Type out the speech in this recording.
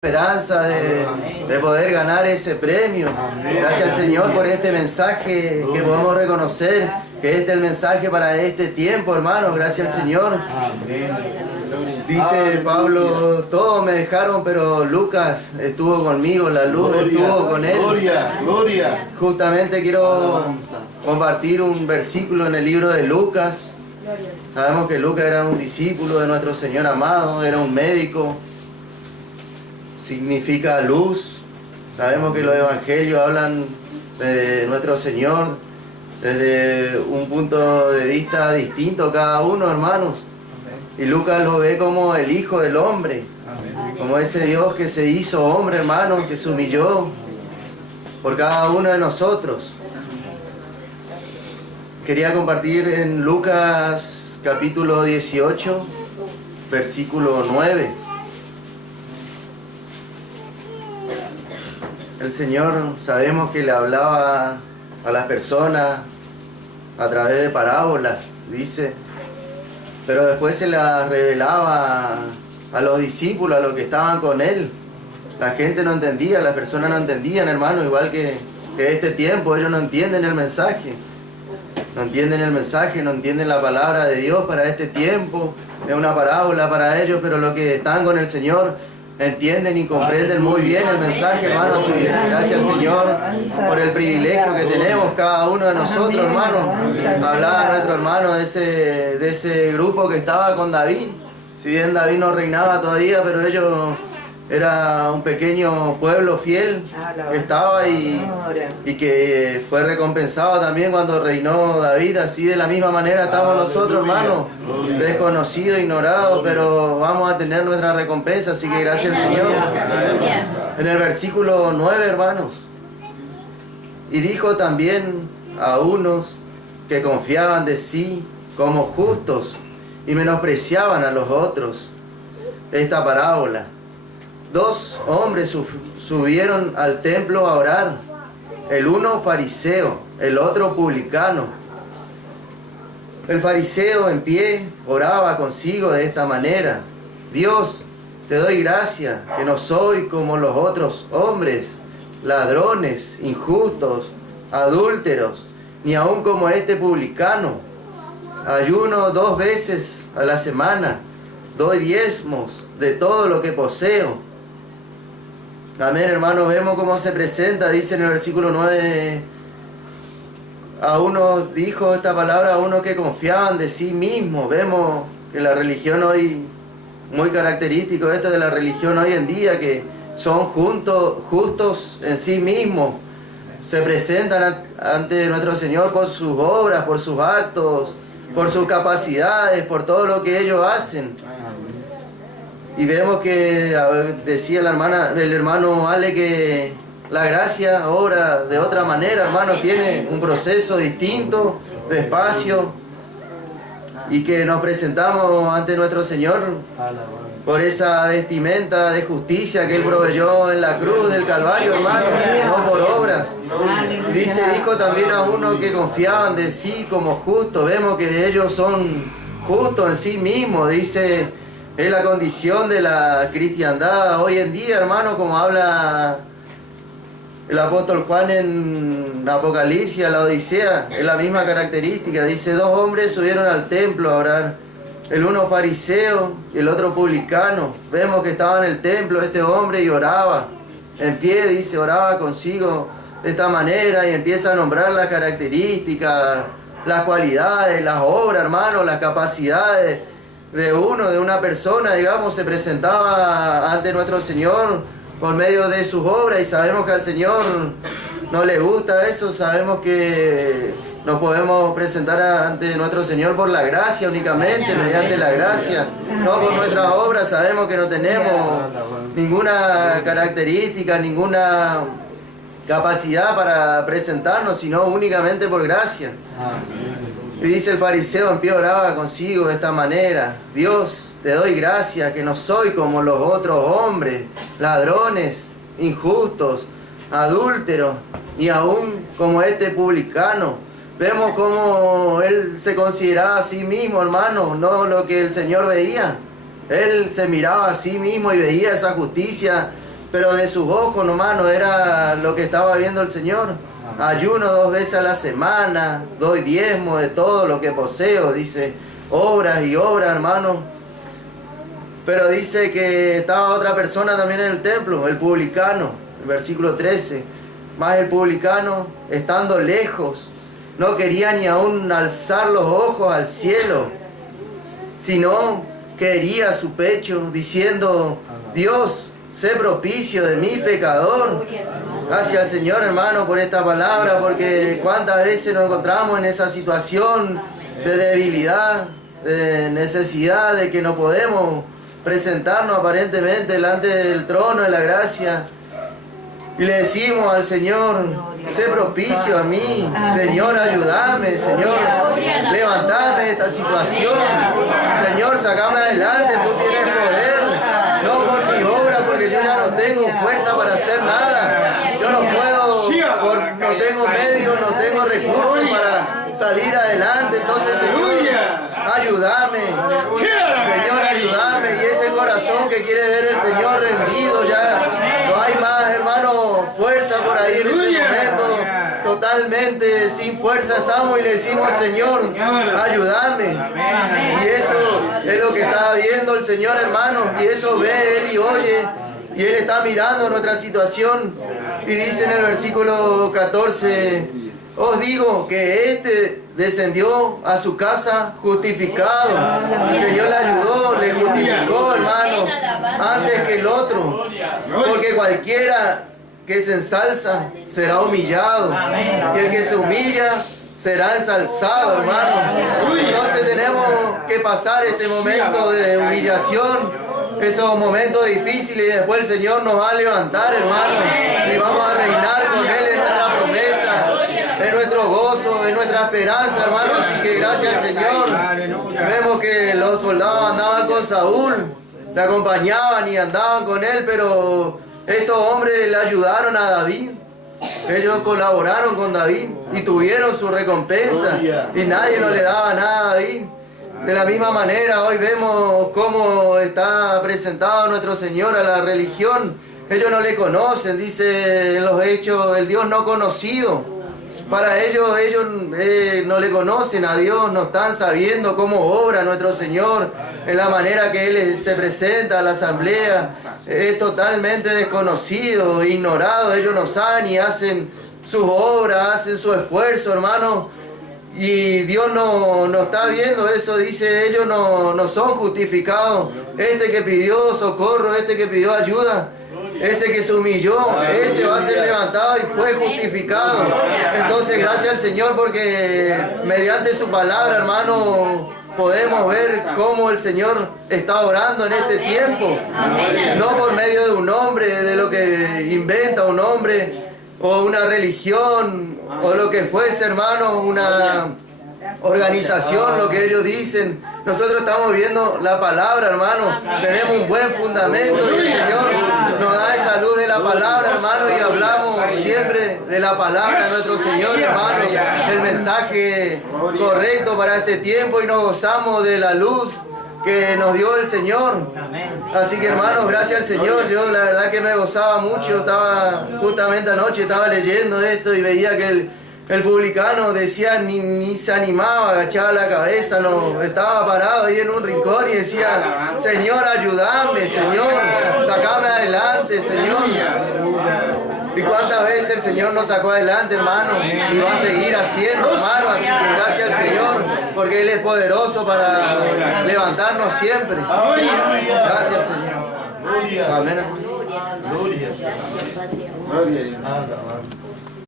esperanza de poder ganar ese premio. Gracias al Señor por este mensaje que podemos reconocer que este es el mensaje para este tiempo, hermanos. Gracias al Señor. Dice Pablo, todos me dejaron, pero Lucas estuvo conmigo, la luz estuvo con él. Gloria. Justamente quiero compartir un versículo en el libro de Lucas. Sabemos que Lucas era un discípulo de nuestro Señor amado, era un médico. Significa luz. Sabemos que los evangelios hablan de nuestro Señor desde un punto de vista distinto cada uno, hermanos. Y Lucas lo ve como el Hijo del Hombre, como ese Dios que se hizo hombre, hermanos, que se humilló por cada uno de nosotros. Quería compartir en Lucas capítulo 18, versículo 9. El Señor, sabemos que le hablaba a las personas a través de parábolas, dice, pero después se las revelaba a los discípulos, a los que estaban con Él. La gente no entendía, las personas no entendían, hermano, igual que este tiempo, ellos no entienden el mensaje. No entienden el mensaje, no entienden la palabra de Dios para este tiempo. Es una parábola para ellos, pero los que están con el Señor entienden y comprenden muy bien el mensaje, hermano. Así que gracias al Señor por el privilegio que tenemos cada uno de nosotros, hermano. Hablaba nuestro hermano de ese grupo que estaba con David. Si bien David no reinaba todavía, pero ellos era un pequeño pueblo fiel que estaba y que fue recompensado también cuando reinó David. Así de la misma manera estamos nosotros, hermanos, desconocidos, ignorados, pero vamos a tener nuestra recompensa, así que gracias al Señor. En el versículo 9, hermanos, y dijo también a unos que confiaban de sí como justos y menospreciaban a los otros esta parábola. Dos hombres subieron al templo a orar, el uno fariseo, el otro publicano. El fariseo en pie oraba consigo de esta manera: Dios, te doy gracia que no soy como los otros hombres, ladrones, injustos, adúlteros, ni aun como este publicano. Ayuno 2 veces a la semana, doy diezmos de todo lo que poseo. Amén, hermanos, vemos cómo se presenta, dice en el versículo 9, a uno dijo esta palabra, a uno que confiaban de sí mismos. Vemos que la religión hoy, muy característico esto de la religión hoy en día, que son justos en sí mismos, se presentan ante nuestro Señor por sus obras, por sus actos, por sus capacidades, por todo lo que ellos hacen. Y vemos que, decía el hermano Ale, que la gracia obra de otra manera, hermano, tiene un proceso distinto, despacio, y que nos presentamos ante nuestro Señor por esa vestimenta de justicia que Él proveyó en la cruz del Calvario, hermano, no por obras. Y dijo también a uno que confiaban de sí como justos. Vemos que ellos son justos en sí mismos, dice. Es la condición de la cristiandad hoy en día, hermano, como habla el apóstol Juan en Apocalipsis, a la Odisea. Es la misma característica. Dice, 2 hombres subieron al templo a orar, el uno fariseo y el otro publicano. Vemos que estaba en el templo este hombre y oraba en pie, dice, oraba consigo de esta manera, y empieza a nombrar las características, las cualidades, las obras, hermano, las capacidades de una persona, digamos. Se presentaba ante nuestro Señor por medio de sus obras, y sabemos que al Señor no le gusta eso. Sabemos que nos podemos presentar ante nuestro Señor por la gracia únicamente, mediante la gracia, no por nuestras obras. Sabemos que no tenemos ninguna característica, ninguna capacidad para presentarnos, sino únicamente por gracia. Y dice el fariseo en pie oraba consigo de esta manera: Dios, te doy gracias que no soy como los otros hombres, ladrones, injustos, adúlteros, ni aún como este publicano. Vemos cómo él se consideraba a sí mismo, hermano, no lo que el Señor veía. Él se miraba a sí mismo y veía esa justicia pero de sus ojos nomás no era lo que estaba viendo el Señor. Ayuno 2 veces a la semana, doy diezmo de todo lo que poseo, dice, obras y obras, hermano. Pero dice que estaba otra persona también en el templo, el publicano, el versículo 13. Más el publicano, estando lejos, no quería ni aún alzar los ojos al cielo, sino que hería su pecho, diciendo, Dios, sé propicio de mi pecador. Gracias al Señor, hermano, por esta palabra, porque cuántas veces nos encontramos en esa situación de debilidad, de necesidad, de que no podemos presentarnos aparentemente delante del trono de la gracia. Y le decimos al Señor, sé propicio a mí, Señor, ayúdame, Señor, levantame de esta situación, Señor, sacame adelante, tú tienes poder, no por mi obra, porque yo ya no tengo fuerza para hacer nada, yo no puedo, no tengo medios, no tengo recursos para salir adelante, entonces, Señor, ayúdame, Señor, ayúdame, y ese corazón que quiere ver el Señor rendido ya, no hay más, hermano, fuerza por ahí en ese momento, totalmente sin fuerza estamos y le decimos, Señor, ayúdame. Y eso es lo que está viendo el Señor, hermano, y eso ve Él y oye, y Él está mirando nuestra situación. Y dice en el versículo 14, os digo que este descendió a su casa justificado. El Señor le ayudó, le justificó, hermano, antes que el otro. Porque cualquiera que se ensalza será humillado, y el que se humilla será ensalzado, hermano. Entonces tenemos que pasar este momento de humillación, esos momentos difíciles, y después el Señor nos va a levantar, hermano, y vamos a reinar con Él en nuestra promesa, en nuestro gozo, en nuestra esperanza, hermano. Así que gracias al Señor. Vemos que los soldados andaban con Saúl, le acompañaban y andaban con él, pero estos hombres le ayudaron a David. Ellos colaboraron con David y tuvieron su recompensa, y nadie no le daba nada a David. De la misma manera, hoy vemos cómo está presentado nuestro Señor a la religión. Ellos no le conocen, dice en los Hechos, el Dios no conocido. Para ellos no le conocen a Dios, no están sabiendo cómo obra nuestro Señor, en la manera que Él se presenta a la asamblea. Es totalmente desconocido, ignorado. Ellos no saben y hacen sus obras, hacen su esfuerzo, hermano. Y Dios no está viendo eso, dice, ellos no son justificados. Este que pidió socorro, este que pidió ayuda, ese que se humilló, ese va a ser levantado y fue justificado. Entonces, gracias al Señor, porque mediante su palabra, hermano, podemos ver cómo el Señor está obrando en este tiempo. No por medio de un hombre, de lo que inventa un hombre, o una religión, o lo que fuese, hermano, una organización, lo que ellos dicen. Nosotros estamos viendo la palabra, hermano. Tenemos un buen fundamento y el Señor nos da esa luz de la palabra, hermano, y hablamos siempre de la palabra de nuestro Señor, hermano, el mensaje correcto para este tiempo, y nos gozamos de la luz que nos dio el Señor. Así que, hermanos, gracias al Señor. Yo la verdad que me gozaba mucho. Estaba justamente anoche, estaba leyendo esto y veía que el publicano decía, ni se animaba, agachaba la cabeza, no, estaba parado ahí en un rincón y decía, Señor, ayúdame, Señor, sacame adelante, Señor. Y cuántas veces el Señor nos sacó adelante, hermano, y va a seguir haciendo, hermano. Así que gracias al Señor, porque Él es poderoso para levantarnos siempre. Gracias, Señor. Amén. Gloria.